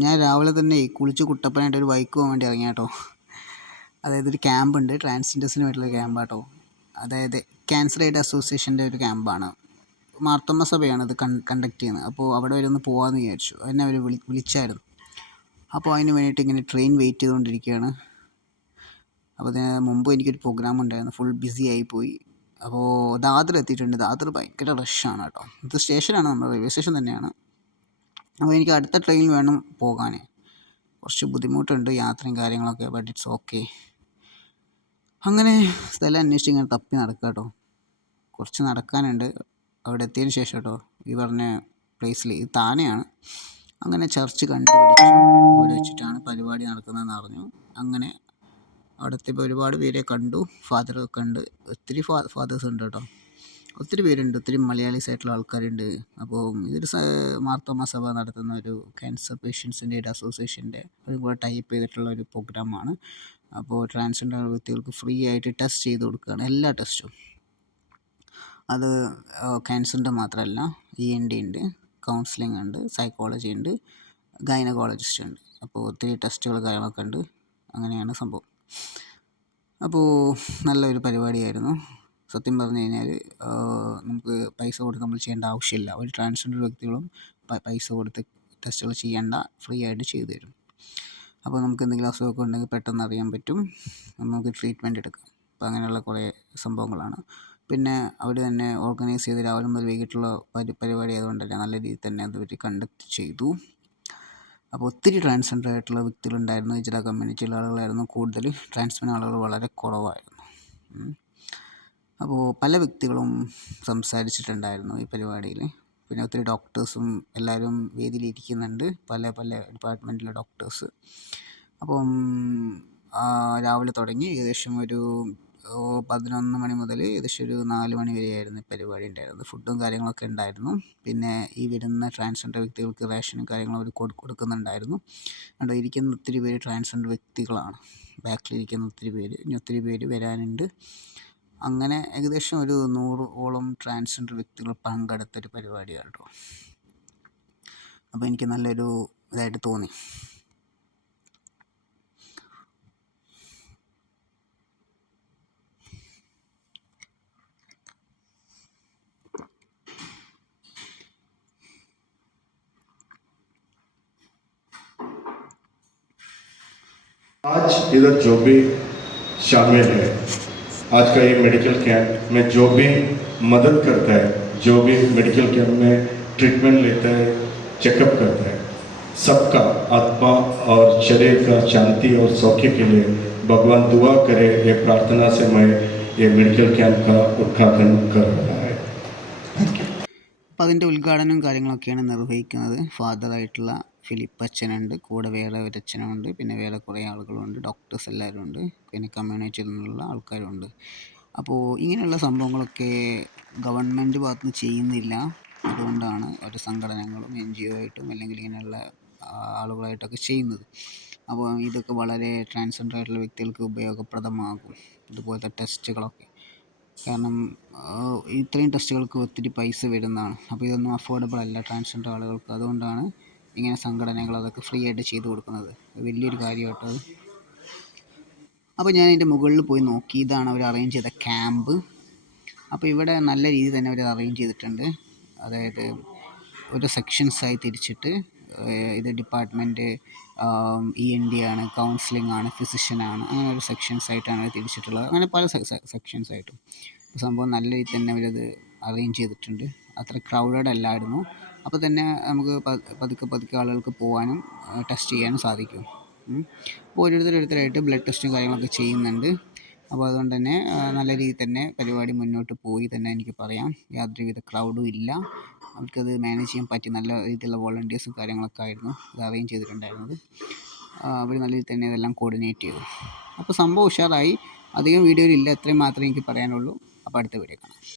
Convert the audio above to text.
ഞാൻ രാവിലെ തന്നെ കുളിച്ച് കുട്ടപ്പനായിട്ട് ഒരു ബൈക്ക് പോകാൻ വേണ്ടി ഇറങ്ങിയ കേട്ടോ അതായത് ഒരു ക്യാമ്പ് ഉണ്ട് ട്രാൻസ്ജെൻഡേഴ്സിന് വേണ്ടിയുള്ള ക്യാമ്പാട്ടോ അതായത് ക്യാൻസർ എയ്ഡ് അസോസിയേഷന്റെ ഒരു ക്യാമ്പാണ് മാർത്തമ്മ സഭയാണ് അത് കണ്ടക്ട് ചെയ്യുന്നത്. അപ്പോൾ അവിടെ വരെ ഒന്ന് പോകാമെന്ന് വിചാരിച്ചു. എന്നെ അവർ വിളി വിളിച്ചായിരുന്നു. അപ്പോൾ അതിന് വേണ്ടിയിട്ട് ഇങ്ങനെ ട്രെയിൻ വെയിറ്റ് ചെയ്തുകൊണ്ടിരിക്കുകയാണ്. അപ്പോൾ അതിന് മുമ്പ് എനിക്കൊരു പ്രോഗ്രാം ഉണ്ടായിരുന്നു. ഫുൾ ബിസി ആയി പോയി അപ്പോൾ ദാദർ എത്തിയിട്ടുണ്ട് ദാദർ ഭയങ്കര റഷാണ് കേട്ടോ ഇത് സ്റ്റേഷനാണ് നമ്മുടെ റെയിൽവേ സ്റ്റേഷൻ തന്നെയാണ്. അപ്പോൾ എനിക്ക് അടുത്ത ട്രെയിനിൽ വേണം പോകാൻ കുറച്ച് ബുദ്ധിമുട്ടുണ്ട് യാത്രയും കാര്യങ്ങളൊക്കെ ബട്ട് ഇറ്റ്സ് ഓക്കെ അങ്ങനെ സ്ഥലം അന്വേഷിച്ച് ഇങ്ങനെ തപ്പി നടക്കുക കേട്ടോ കുറച്ച് നടക്കാനുണ്ട്. അവിടെ എത്തിയതിന് ശേഷം കേട്ടോ ഈ പറഞ്ഞ പ്ലേസിൽ ഇത് താനെയാണ്. അങ്ങനെ ചർച്ച് കണ്ടുപിടിച്ചു അവിടെ വെച്ചിട്ടാണ് പരിപാടി നടക്കുന്നതെന്ന് അറിഞ്ഞു. അങ്ങനെ അവിടെ എത്തിയപ്പോൾ ഒരുപാട് പേരെ കണ്ടു ഫാദറൊക്കെ ഉണ്ട് ഒത്തിരി ഫാ ഫാദേഴ്സ് ഉണ്ട് കേട്ടോ ഒത്തിരി പേരുണ്ട്. ഒത്തിരി മലയാളീസ് ആയിട്ടുള്ള ആൾക്കാരുണ്ട്. അപ്പോൾ ഇതൊരു മാർത്തോമ സഭ നടത്തുന്ന ഒരു ക്യാൻസർ പേഷ്യൻസിന്റെ ഒരു അസോസിയേഷന്റെ ഒരു കൂടെ ടൈപ്പ് ചെയ്തിട്ടുള്ള ഒരു പ്രോഗ്രാമാണ്. അപ്പോൾ ട്രാൻസ്ജെൻഡർ വ്യക്തികൾക്ക് ഫ്രീ ആയിട്ട് ടെസ്റ്റ് ചെയ്ത് കൊടുക്കുകയാണ് എല്ലാ ടെസ്റ്റും. അത് ക്യാൻസറിന്റെ മാത്രമല്ല ഇ എൻ ഡി ഉണ്ട് കൗൺസിലിംഗ് ഉണ്ട് സൈക്കോളജി ഉണ്ട് ഗൈനക്കോളജിസ്റ്റ് ഉണ്ട്. അപ്പോൾ ഒത്തിരി ടെസ്റ്റുകൾ കാര്യങ്ങളൊക്കെ ഉണ്ട്. അങ്ങനെയാണ് സംഭവം. അപ്പോൾ നല്ലൊരു പരിപാടിയായിരുന്നു. സത്യം പറഞ്ഞു കഴിഞ്ഞാൽ നമുക്ക് പൈസ കൊടുത്ത് നമ്മൾ ചെയ്യേണ്ട ആവശ്യമില്ല. ഒരു ട്രാൻസ്ജെൻഡർ വ്യക്തികളും പൈസ കൊടുത്ത് ടെസ്റ്റുകൾ ചെയ്യേണ്ട ഫ്രീ ആയിട്ട് ചെയ്തു തരും. അപ്പോൾ നമുക്ക് എന്തെങ്കിലും അസുഖമൊക്കെ ഉണ്ടെങ്കിൽ പെട്ടെന്ന് അറിയാൻ പറ്റും. നമുക്ക് ട്രീറ്റ്മെന്റ് എടുക്കാം. അപ്പോൾ അങ്ങനെയുള്ള കുറേ സംഭവങ്ങളാണ്. പിന്നെ അവർ തന്നെ ഓർഗനൈസ് ചെയ്ത് രാവിലെ മുതൽ വൈകിട്ടുള്ള പരി പരിപാടി ആയതുകൊണ്ട് തന്നെ നല്ല രീതിയിൽ തന്നെ അത് കണ്ടക്ട് ചെയ്തു. അപ്പോൾ ഒത്തിരി ട്രാൻസ്ജെൻഡർ ആയിട്ടുള്ള വ്യക്തികളുണ്ടായിരുന്നു. ചില കമ്മ്യൂണിറ്റിയിലെ ആളുകളായിരുന്നു. കൂടുതൽ ട്രാൻസ്മെൻ ആളുകൾ വളരെ കുറവായിരുന്നു. അപ്പോൾ പല വ്യക്തികളും സംസാരിച്ചിട്ടുണ്ടായിരുന്നു ഈ പരിപാടിയിൽ. പിന്നെ ഒത്തിരി ഡോക്ടേഴ്സും എല്ലാവരും വേദിയിൽ ഇരിക്കുന്നുണ്ട് പല പല ഡിപ്പാർട്ട്മെന്റിലെ ഡോക്ടേഴ്സ്. അപ്പം രാവിലെ തുടങ്ങി ഏകദേശം ഒരു പതിനൊന്ന് മണി മുതൽ ഏകദേശം ഒരു നാല് മണി വരെയായിരുന്നു പരിപാടി ഉണ്ടായിരുന്നത്. ഫുഡും കാര്യങ്ങളൊക്കെ ഉണ്ടായിരുന്നു. പിന്നെ ഈ വരുന്ന ട്രാൻസ്ജെൻഡർ വ്യക്തികൾക്ക് റേഷനും കാര്യങ്ങളും അവർ കൊടുക്കുന്നുണ്ടായിരുന്നു. അവിടെ ഇരിക്കുന്ന ഒത്തിരി പേര് ട്രാൻസ്ജെൻഡർ വ്യക്തികളാണ്. ബാക്കിലിരിക്കുന്ന ഒത്തിരി പേര് ഇനി ഒത്തിരി പേര് വരാനുണ്ട്. അങ്ങനെ ഏകദേശം ഒരു നൂറോളം ട്രാൻസ്ജെൻഡർ വ്യക്തികൾ പങ്കെടുത്തൊരു പരിപാടിയാണ് കേട്ടോ അപ്പോൾ എനിക്ക് നല്ലൊരു ഇതായിട്ട് തോന്നി आज इधर जो भी शामिल है आज का ये मेडिकल कैंप में जो भी मदद करता है जो भी मेडिकल कैंप में ट्रीटमेंट लेता है चेकअप करता है सबका आत्मा और शरीर का शांति और सौख्य के लिए भगवान दुआ करे ये प्रार्थना से मैं ये मेडिकल कैंप का उद्घाटन कर रहा है അപ്പോൾ അതിൻ്റെ ഉദ്ഘാടനവും കാര്യങ്ങളൊക്കെയാണ് നിർവഹിക്കുന്നത് ഫാദറായിട്ടുള്ള ഫിലിപ്പ് അച്ഛനുണ്ട് കൂടെ വേറെ ഒരു അച്ഛനുണ്ട് പിന്നെ വേറെ കുറേ ആളുകളുണ്ട് ഡോക്ടേഴ്സ് എല്ലാവരും ഉണ്ട് പിന്നെ കമ്മ്യൂണിറ്റിയിൽ നിന്നുള്ള ആൾക്കാരുണ്ട്. അപ്പോൾ ഇങ്ങനെയുള്ള സംഭവങ്ങളൊക്കെ ഗവൺമെന്റ് ഭാഗത്ത് നിന്ന് ചെയ്യുന്നില്ല. അതുകൊണ്ടാണ് ഒരു സംഘടനകളും എൻ ജി ഒ ആയിട്ടും അല്ലെങ്കിൽ ഇങ്ങനെയുള്ള ആളുകളായിട്ടൊക്കെ ചെയ്യുന്നത്. അപ്പോൾ ഇതൊക്കെ വളരെ ട്രാൻസ്ജെൻഡർ ആയിട്ടുള്ള വ്യക്തികൾക്ക് ഉപയോഗപ്രദമാകും. ഇതുപോലത്തെ ടെസ്റ്റുകളൊക്കെ. കാരണം ഇത്രയും ടെസ്റ്റുകൾക്ക് ഒത്തിരി പൈസ വരുന്നതാണ്. അപ്പോൾ ഇതൊന്നും അഫോർഡബിൾ അല്ല ട്രാൻസ്ജെൻഡർ ആളുകൾക്ക്. അതുകൊണ്ടാണ് ഇങ്ങനെ സംഘടനകൾ അതൊക്കെ ഫ്രീ ആയിട്ട് ചെയ്തു കൊടുക്കുന്നത്. വലിയൊരു കാര്യമായിട്ട് അത്. അപ്പോൾ ഞാൻ അതിന്റെ മുകളിൽ പോയി നോക്കി. ഇതാണ് അവർ അറേഞ്ച് ചെയ്ത ക്യാമ്പ് അപ്പോൾ ഇവിടെ നല്ല രീതിയിൽ തന്നെ അവർ അറേഞ്ച് ചെയ്തിട്ടുണ്ട്. അതായത് ഒരു സെക്ഷൻസായി തിരിച്ചിട്ട് ഇത് ഡിപ്പാർട്ട്മെന്റ് ഇ എൻ ഡി ആണ് കൗൺസിലിംഗ് ആണ് ഫിസിഷ്യനാണ് അങ്ങനെ ഒരു സെക്ഷൻസ് ആയിട്ടാണ് തിരിച്ചിട്ടുള്ളത്. അങ്ങനെ പല സെക്ഷൻസ് ആയിട്ടും. സംഭവം നല്ല രീതിയിൽ തന്നെ അവരത് അറേഞ്ച് ചെയ്തിട്ടുണ്ട്. അത്ര ക്രൗഡഡ് അല്ലായിരുന്നു. അപ്പോൾ തന്നെ നമുക്ക് പതുക്കെ പതുക്കെ ആളുകൾക്ക് പോകാനും ടെസ്റ്റ് ചെയ്യാനും സാധിക്കും. അപ്പോൾ ഓരോരുത്തരോരുത്തരായിട്ട് ബ്ലഡ് ടെസ്റ്റും കാര്യങ്ങളൊക്കെ ചെയ്യുന്നുണ്ട്. അപ്പോൾ അതുകൊണ്ട് തന്നെ നല്ല രീതിയിൽ തന്നെ പരിപാടി മുന്നോട്ട് പോയി തന്നെ എനിക്ക് പറയാം. യാതൊരുവിധ ക്രൗഡും ഇല്ല. അവർക്കത് മാനേജ് ചെയ്യാൻ പറ്റി നല്ല രീതിയിലുള്ള വോളണ്ടിയേഴ്സും കാര്യങ്ങളൊക്കെ ആയിരുന്നു. ഇത് അറേഞ്ച് ചെയ്തിട്ടുണ്ടായിരുന്നത്. അവർ നല്ല രീതിയിൽ തന്നെ ഇതെല്ലാം കോർഡിനേറ്റ് ചെയ്തു. അപ്പോൾ സംഭവം ഉഷാറായി. അധികം വീഡിയോയിലില്ല അത്രയും മാത്രമേ എനിക്ക് പറയാനുള്ളൂ. അപ്പോൾ അടുത്ത വീഡിയോ കാണാം.